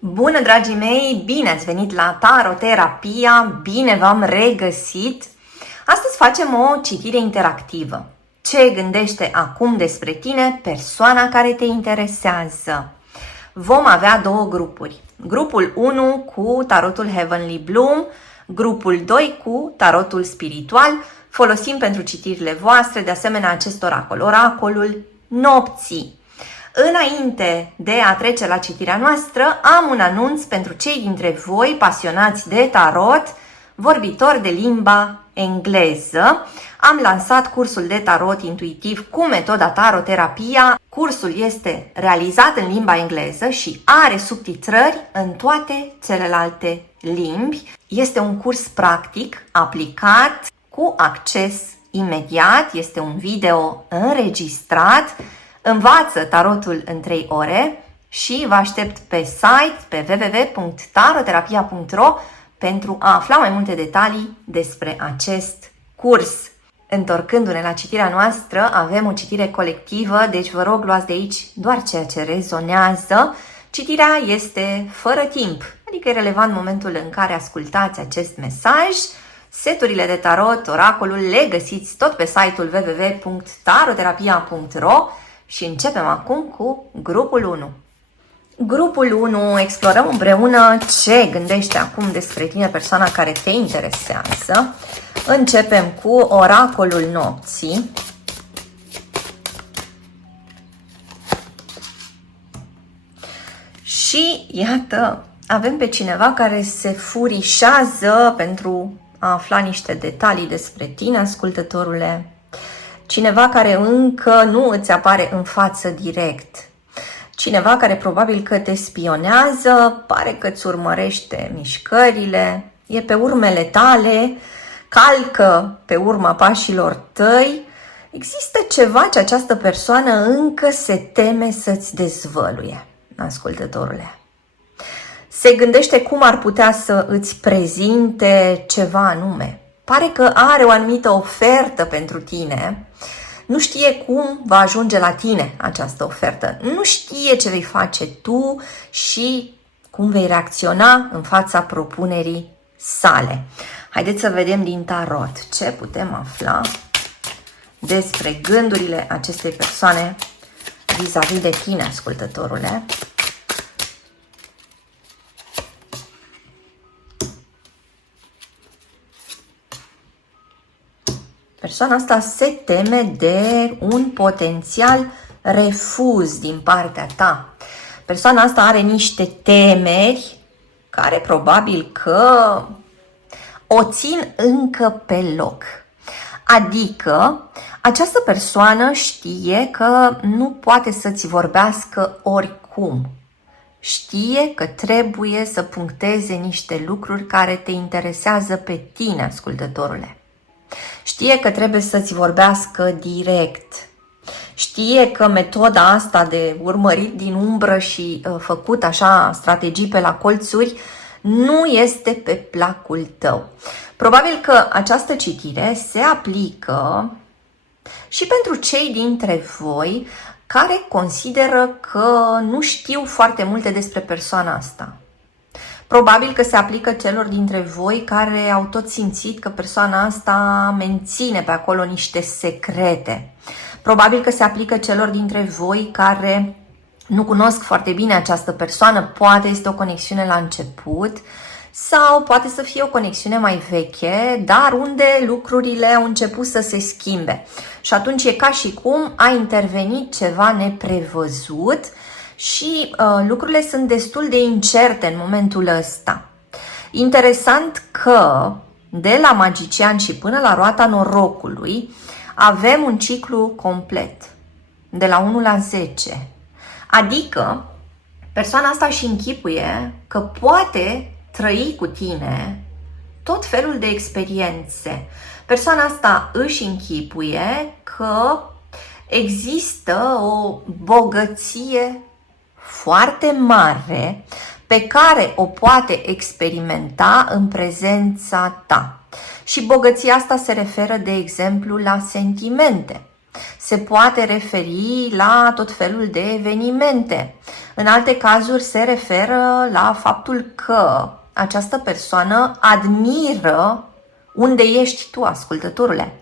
Bună, dragii mei! Bine ați venit la Taroterapia! Bine v-am regăsit! Astăzi facem o citire interactivă. Ce gândește acum despre tine persoana care te interesează? Vom avea două grupuri. Grupul 1 cu tarotul Heavenly Bloom, grupul 2 cu tarotul spiritual. Folosim pentru citirile voastre, de asemenea, acest oracol, oracolul nopții. Înainte de a trece la citirea noastră, am un anunț pentru cei dintre voi pasionați de tarot, vorbitori de limba engleză. Am lansat cursul de tarot intuitiv cu metoda Taroterapia. Cursul este realizat în limba engleză și are subtitrări în toate celelalte limbi. Este un curs practic, aplicat, cu acces imediat. Este un video înregistrat. Învață tarotul în 3 ore și vă aștept pe site pe www.taroterapia.ro pentru a afla mai multe detalii despre acest curs. Întorcându-ne la citirea noastră, avem o citire colectivă, deci vă rog, luați de aici doar ceea ce rezonează. Citirea este fără timp, adică e relevant momentul în care ascultați acest mesaj. Seturile de tarot, oracolul, le găsiți tot pe site-ul www.taroterapia.ro. Și începem acum cu grupul 1. Grupul 1, explorăm împreună ce gândește acum despre tine persoana care te interesează. Începem cu oracolul nopții. Și iată, avem pe cineva care se furișează pentru a afla niște detalii despre tine, ascultătorule. Cineva care încă nu îți apare în față direct. Cineva care probabil că te spionează, pare că îți urmărește mișcările, e pe urmele tale, calcă pe urma pașilor tăi. Există ceva ce această persoană încă se teme să-ți dezvăluie, ascultătorule. Se gândește cum ar putea să îți prezinte ceva anume. Pare că are o anumită ofertă pentru tine, nu știe cum va ajunge la tine această ofertă, nu știe ce vei face tu și cum vei reacționa în fața propunerii sale. Haideți să vedem din tarot ce putem afla despre gândurile acestei persoane vis-a-vis de tine, ascultătorule. Persoana asta se teme de un potențial refuz din partea ta. Persoana asta are niște temeri care probabil că o țin încă pe loc. Adică această persoană știe că nu poate să-ți vorbească oricum. Știe că trebuie să puncteze niște lucruri care te interesează pe tine, ascultătorule. Știe că trebuie să-ți vorbească direct. Știe că metoda asta de urmărit din umbră și făcut așa strategii pe la colțuri nu este pe placul tău. Probabil că această citire se aplică și pentru cei dintre voi care consideră că nu știu foarte multe despre persoana asta. Probabil că se aplică celor dintre voi care au tot simțit că persoana asta menține pe acolo niște secrete. Probabil că se aplică celor dintre voi care nu cunosc foarte bine această persoană, poate este o conexiune la început sau poate să fie o conexiune mai veche, dar unde lucrurile au început să se schimbe. Și atunci e ca și cum a intervenit ceva neprevăzut și lucrurile sunt destul de incerte în momentul ăsta. Interesant că de la magician și până la roata norocului avem un ciclu complet, de la 1 la 10. Adică persoana asta își închipuie că poate trăi cu tine tot felul de experiențe. Persoana asta își închipuie că există o bogăție foarte mare pe care o poate experimenta în prezența ta. Și bogăția asta se referă, de exemplu, la sentimente. Se poate referi la tot felul de evenimente. În alte cazuri se referă la faptul că această persoană admiră unde ești tu, ascultătorule,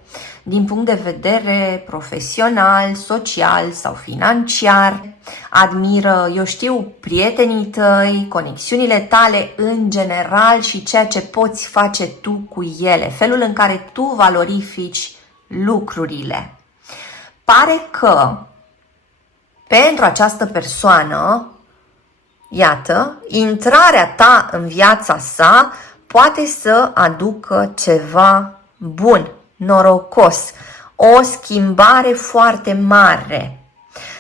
din punct de vedere profesional, social sau financiar. Admiră, eu știu, prietenii tăi, conexiunile tale în general și ceea ce poți face tu cu ele, felul în care tu valorifici lucrurile. Pare că pentru această persoană, iată, intrarea ta în viața sa poate să aducă ceva bun, norocos, o schimbare foarte mare.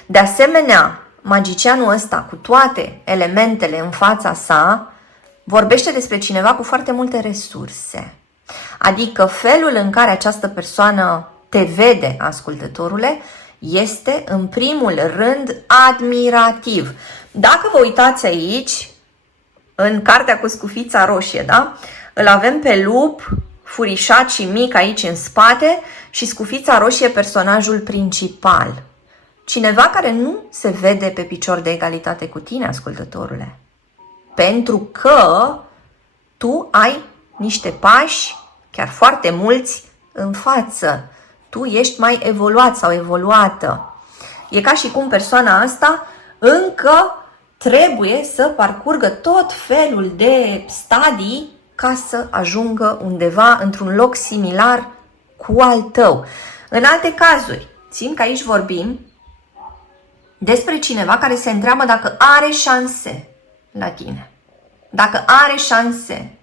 De asemenea, magicianul ăsta, cu toate elementele în fața sa, vorbește despre cineva cu foarte multe resurse. Adică felul în care această persoană te vede, ascultătorule, este în primul rând admirativ. Dacă vă uitați aici, în cartea cu scufița roșie, da? Îl avem pe lup, furișat și mic aici în spate și scufița roșie personajul principal. Cineva care nu se vede pe picior de egalitate cu tine, ascultătorule. Pentru că tu ai niște pași, chiar foarte mulți, în față. Tu ești mai evoluat sau evoluată. E ca și cum persoana asta încă trebuie să parcurgă tot felul de stadii ca să ajungă undeva într-un loc similar cu al tău. În alte cazuri, țin că aici vorbim despre cineva care se întreabă dacă are șanse la tine. Dacă are șanse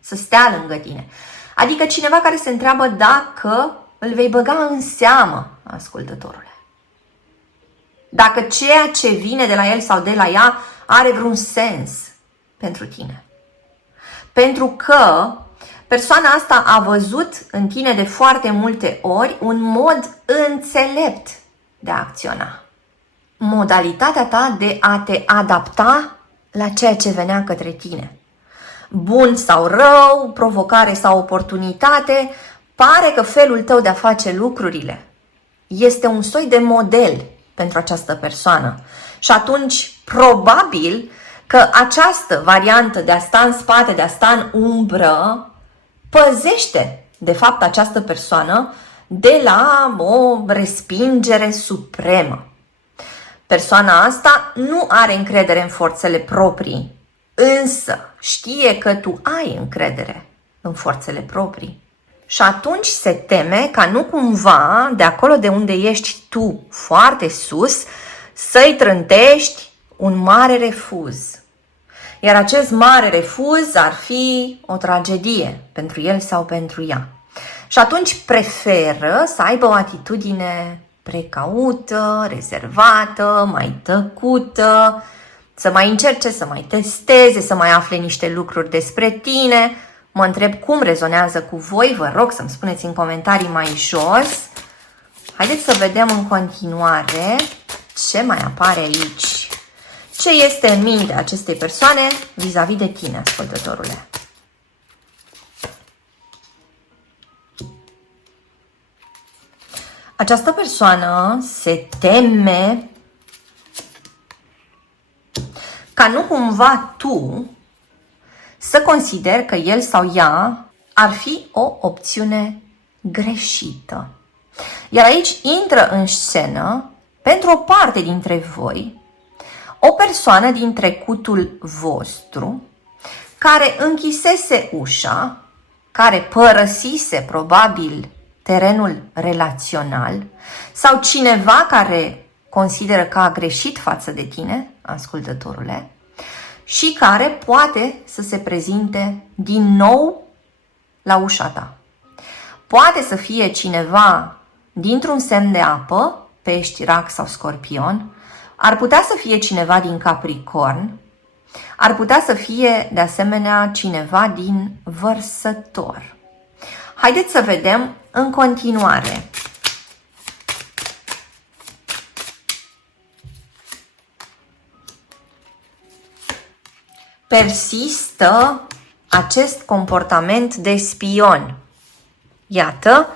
să stea lângă tine. Adică cineva care se întreabă dacă îl vei băga în seamă, ascultătorule. Dacă ceea ce vine de la el sau de la ea are vreun sens pentru tine. Pentru că persoana asta a văzut în tine de foarte multe ori un mod înțelept de a acționa. Modalitatea ta de a te adapta la ceea ce venea către tine. Bun sau rău, provocare sau oportunitate, pare că felul tău de a face lucrurile este un soi de model pentru această persoană. Și atunci, probabil că această variantă de a sta în spate, de a sta în umbră, păzește, de fapt, această persoană de la o respingere supremă. Persoana asta nu are încredere în forțele proprii, însă știe că tu ai încredere în forțele proprii. Și atunci se teme ca nu cumva, de acolo de unde ești tu foarte sus, să-i trântești un mare refuz. Iar acest mare refuz ar fi o tragedie pentru el sau pentru ea. Și atunci preferă să aibă o atitudine precaută, rezervată, mai tăcută, să mai încerce, să mai testeze, să mai afle niște lucruri despre tine. Mă întreb cum rezonează cu voi, vă rog să-mi spuneți în comentarii mai jos. Haideți să vedem în continuare ce mai apare aici. Ce este în mintea acestei persoane vis-a-vis de tine, ascultătorule? Această persoană se teme ca nu cumva tu să consideri că el sau ea ar fi o opțiune greșită. Iar aici intră în scenă, pentru o parte dintre voi, o persoană din trecutul vostru care închisese ușa, care părăsise probabil terenul relațional sau cineva care consideră că a greșit față de tine, ascultătorule, și care poate să se prezinte din nou la ușa ta. Poate să fie cineva dintr-un semn de apă, pești, rac sau scorpion, ar putea să fie cineva din Capricorn, ar putea să fie de asemenea cineva din Vărsător. Haideți să vedem în continuare. Persistă acest comportament de spion. Iată,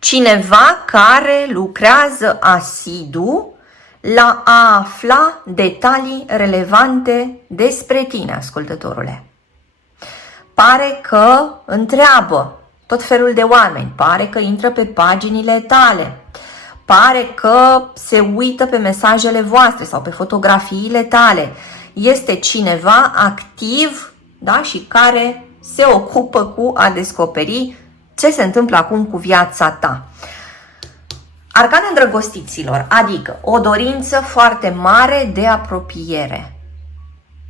cineva care lucrează asidu la a afla detalii relevante despre tine, ascultătorule. Pare că întreabă tot felul de oameni, pare că intră pe paginile tale, pare că se uită pe mesajele voastre sau pe fotografiile tale. Este cineva activ, da, și care se ocupă cu a descoperi ce se întâmplă acum cu viața ta. Arcana îndrăgostiților, adică o dorință foarte mare de apropiere,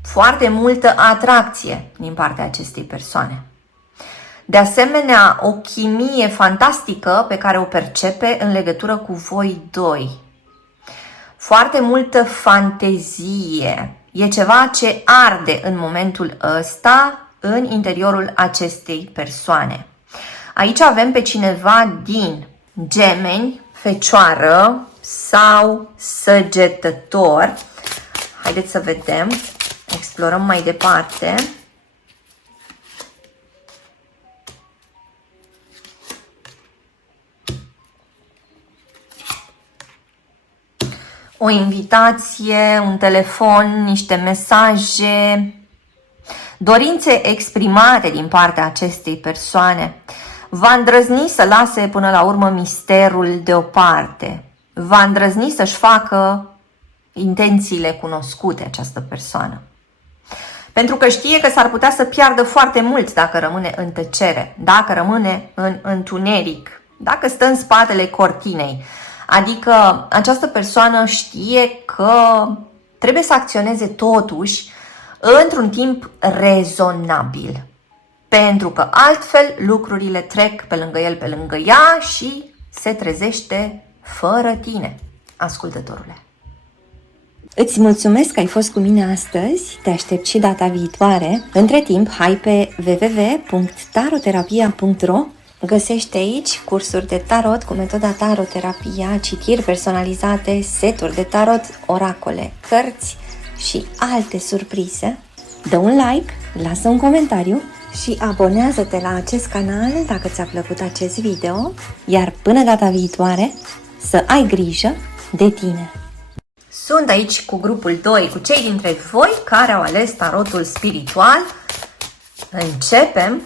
foarte multă atracție din partea acestei persoane. De asemenea, o chimie fantastică pe care o percepe în legătură cu voi doi. Foarte multă fantezie. E ceva ce arde în momentul ăsta în interiorul acestei persoane. Aici avem pe cineva din Gemeni, Fecioară sau Săgetător. Haideți să vedem, explorăm mai departe. O invitație, un telefon, niște mesaje, dorințe exprimate din partea acestei persoane. Va îndrăzni să lase până la urmă misterul deoparte. Va îndrăzni să-și facă intențiile cunoscute această persoană. Pentru că știe că s-ar putea să piardă foarte mult dacă rămâne în tăcere, dacă rămâne în întuneric, dacă stă în spatele cortinei. Adică această persoană știe că trebuie să acționeze totuși într-un timp rezonabil. Pentru că altfel lucrurile trec pe lângă el, pe lângă ea și se trezește fără tine, ascultătorule. Îți mulțumesc că ai fost cu mine astăzi, te aștept și data viitoare. Între timp, hai pe www.taroterapia.ro. Găsește aici cursuri de tarot cu metoda taroterapia, citiri personalizate, seturi de tarot, oracole, cărți și alte surprize. Dă un like, lasă un comentariu și abonează-te la acest canal dacă ți-a plăcut acest video, iar până data viitoare să ai grijă de tine! Sunt aici cu grupul 2, cu cei dintre voi care au ales tarotul spiritual. Începem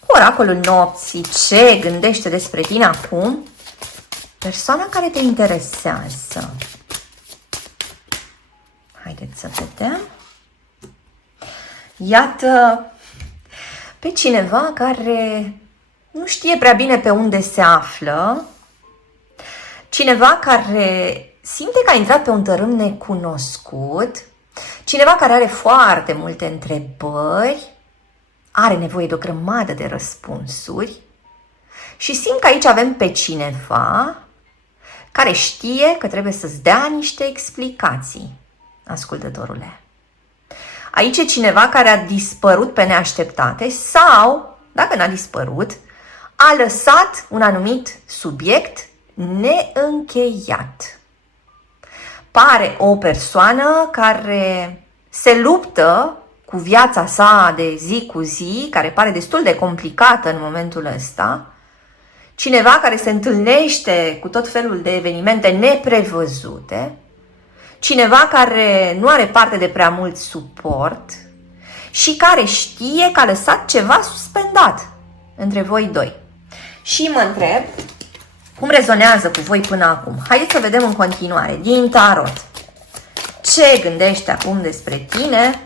cu oracolul nopții. Ce gândește despre tine acum persoana care te interesează? Haideți să vedem. Iată pe cineva care nu știe prea bine pe unde se află, cineva care simte că a intrat pe un tărâm necunoscut, cineva care are foarte multe întrebări, are nevoie de o grămadă de răspunsuri și simt că aici avem pe cineva care știe că trebuie să-ți dea niște explicații, ascultătorule. Aici e cineva care a dispărut pe neașteptate sau, dacă n-a dispărut, a lăsat un anumit subiect neîncheiat. Pare o persoană care se luptă cu viața sa de zi cu zi, care pare destul de complicată în momentul ăsta, cineva care se întâlnește cu tot felul de evenimente neprevăzute, cineva care nu are parte de prea mult suport și care știe că a lăsat ceva suspendat între voi doi. Și mă întreb, cum rezonează cu voi până acum? Haideți să vedem în continuare, din tarot. Ce gândește acum despre tine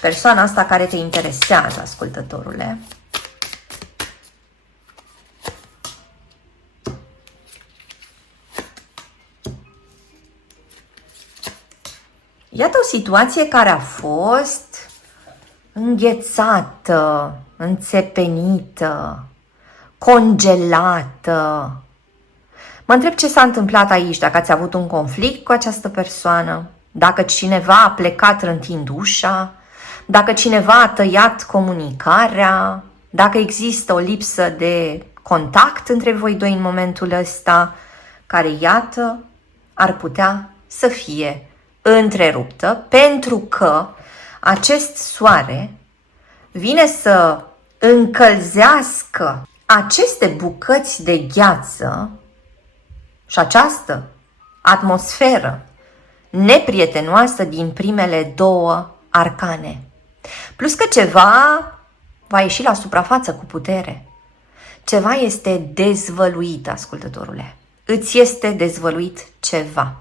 persoana asta care te interesează, ascultătorule? Iată o situație care a fost înghețată, înțepenită, congelată. Mă întreb ce s-a întâmplat aici, dacă ați avut un conflict cu această persoană, dacă cineva a plecat rântind ușa, dacă cineva a tăiat comunicarea, dacă există o lipsă de contact între voi doi în momentul ăsta, care, iată, ar putea să fie întreruptă, pentru că acest soare vine să încălzească aceste bucăți de gheață și această atmosferă neprietenoasă din primele două arcane. Plus că ceva va ieși la suprafață cu putere. Ceva este dezvăluit, ascultătorule. Îți este dezvăluit ceva.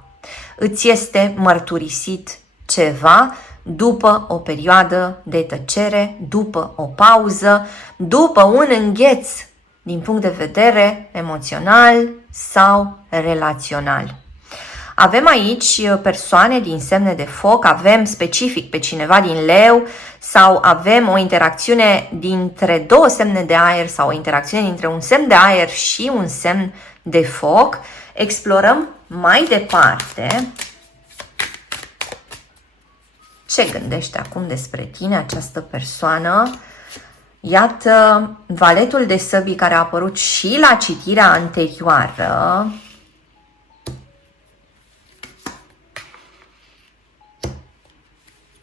Îți este mărturisit ceva după o perioadă de tăcere, după o pauză, după un îngheț din punct de vedere emoțional sau relațional. Avem aici persoane din semne de foc, avem specific pe cineva din leu sau avem o interacțiune dintre două semne de aer sau o interacțiune dintre un semn de aer și un semn de foc. Explorăm mai departe ce gândește acum despre tine această persoană. Iată valetul de săbii care a apărut și la citirea anterioară.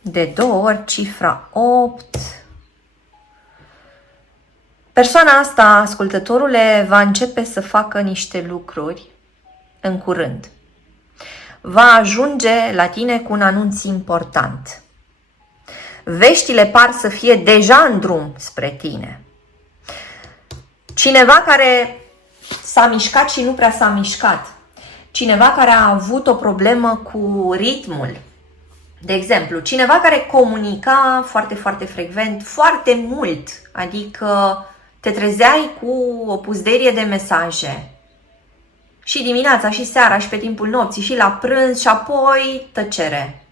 De 2 ori cifra 8. Persoana asta, ascultătorule, va începe să facă niște lucruri în curând. Va ajunge la tine cu un anunț important. Veștile par să fie deja în drum spre tine. Cineva care s-a mișcat și nu prea s-a mișcat. Cineva care a avut o problemă cu ritmul. De exemplu, cineva care comunica foarte, foarte frecvent, foarte mult, adică te trezeai cu o puzderie de mesaje și dimineața, și seara, și pe timpul nopții, și la prânz, și apoi tăcere.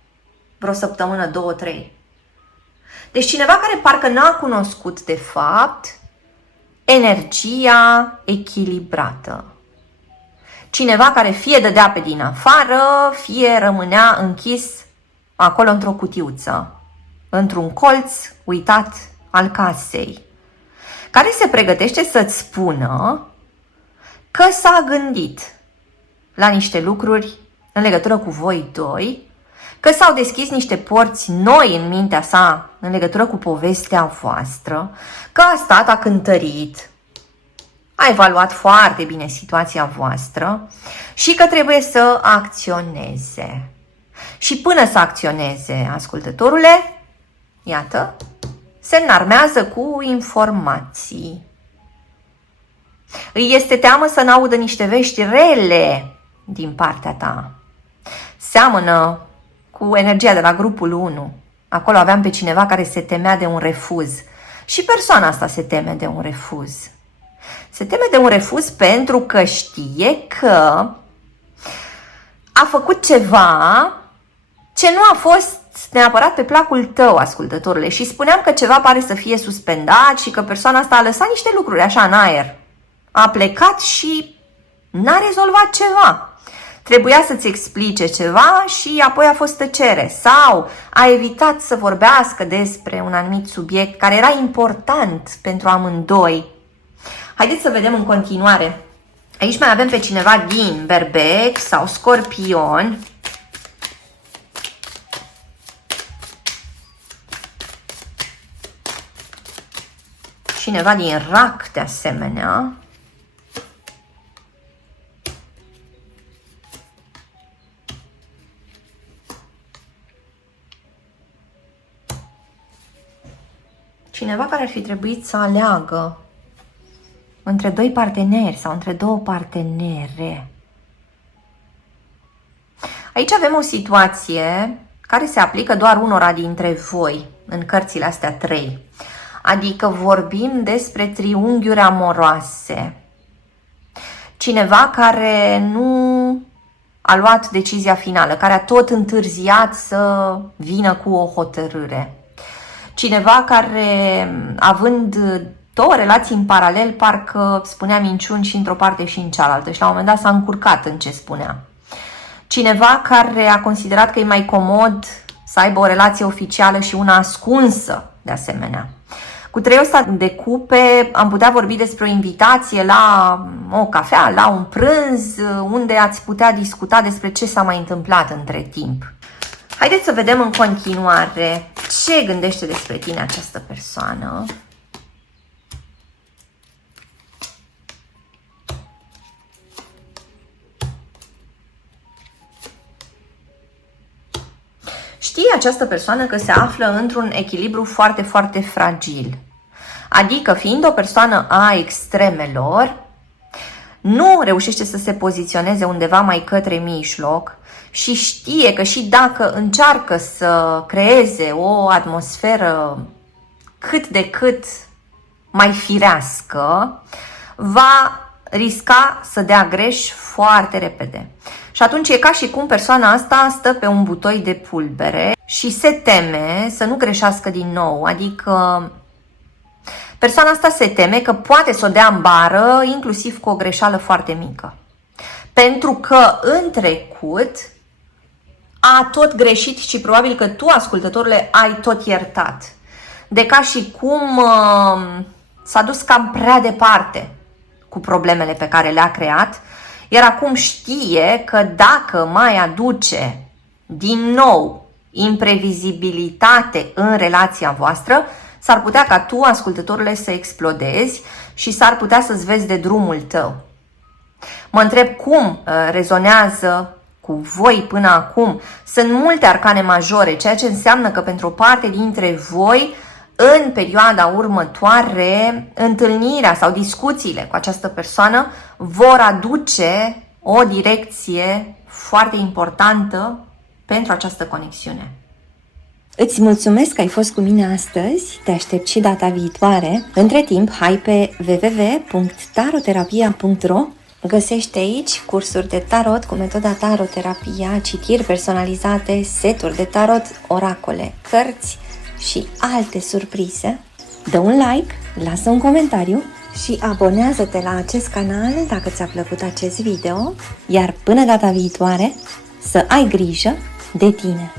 Vreo săptămână, 2, 3. Deci cineva care parcă n-a cunoscut, de fapt, energia echilibrată. Cineva care fie dădea pe din afară, fie rămânea închis acolo într-o cutiuță, într-un colț uitat al casei, care se pregătește să-ți spună că s-a gândit la niște lucruri în legătură cu voi doi, că s-au deschis niște porți noi în mintea sa în legătură cu povestea voastră, că a stat, a cântărit, a evaluat foarte bine situația voastră și că trebuie să acționeze. Și până să acționeze, ascultătorule, iată, se înarmează cu informații. Îi este teamă să n-audă niște vești rele din partea ta. Seamănă cu energia de la grupul 1. Acolo aveam pe cineva care se temea de un refuz. Și persoana asta se teme de un refuz. Se teme de un refuz pentru că știe că a făcut ceva ce nu a fost neapărat pe placul tău, ascultătorule. Și spuneam că ceva pare să fie suspendat și că persoana asta a lăsat niște lucruri așa în aer. A plecat și n-a rezolvat ceva. Trebuia să-ți explice ceva și apoi a fost tăcere. Sau a evitat să vorbească despre un anumit subiect care era important pentru amândoi. Haideți să vedem în continuare. Aici mai avem pe cineva din Berbec sau Scorpion. Cineva din Rac, de asemenea. Cineva care ar fi trebuit să aleagă între doi parteneri sau între două partenere. Aici avem o situație care se aplică doar unora dintre voi în cărțile astea 3. Adică vorbim despre triunghiuri amoroase. Cineva care nu a luat decizia finală, care a tot întârziat să vină cu o hotărâre. Cineva care, având două relații în paralel, parcă spunea minciuni și într-o parte și în cealaltă și la un moment dat s-a încurcat în ce spunea. Cineva care a considerat că e mai comod să aibă o relație oficială și una ascunsă, de asemenea. Cu treiul ăsta de cupe am putea vorbi despre o invitație la o cafea, la un prânz, unde ați putea discuta despre ce s-a mai întâmplat între timp. Haideți să vedem în continuare ce gândește despre tine această persoană. această persoană că se află într-un echilibru foarte, foarte fragil. Adică, fiind o persoană a extremelor, nu reușește să se poziționeze undeva mai către mijloc și știe că și dacă încearcă să creeze o atmosferă cât de cât mai firească, va risca să dea greș foarte repede. Și atunci e ca și cum persoana asta stă pe un butoi de pulbere și se teme să nu greșească din nou. Adică persoana asta se teme că poate să o dea în bară, inclusiv cu o greșeală foarte mică. Pentru că în trecut a tot greșit și probabil că tu, ascultătorule, ai tot iertat. De ca și cum s-a dus cam prea departe cu problemele pe care le-a creat, iar acum știe că dacă mai aduce din nou imprevizibilitate în relația voastră, s-ar putea ca tu, ascultătorule, să explodezi și s-ar putea să-ți vezi de drumul tău. Mă întreb cum rezonează cu voi până acum. Sunt multe arcane majore, ceea ce înseamnă că pentru o parte dintre voi, în perioada următoare, întâlnirea sau discuțiile cu această persoană vor aduce o direcție foarte importantă pentru această conexiune. Îți mulțumesc că ai fost cu mine astăzi, te aștept și data viitoare. Între timp, hai pe www.taroterapia.ro. Găsești aici cursuri de tarot cu metoda taroterapia, citiri personalizate, seturi de tarot, oracole, cărți și alte surprize. Dă un like, lasă un comentariu și abonează-te la acest canal dacă ți-a plăcut acest video, iar până data viitoare, să ai grijă de tine!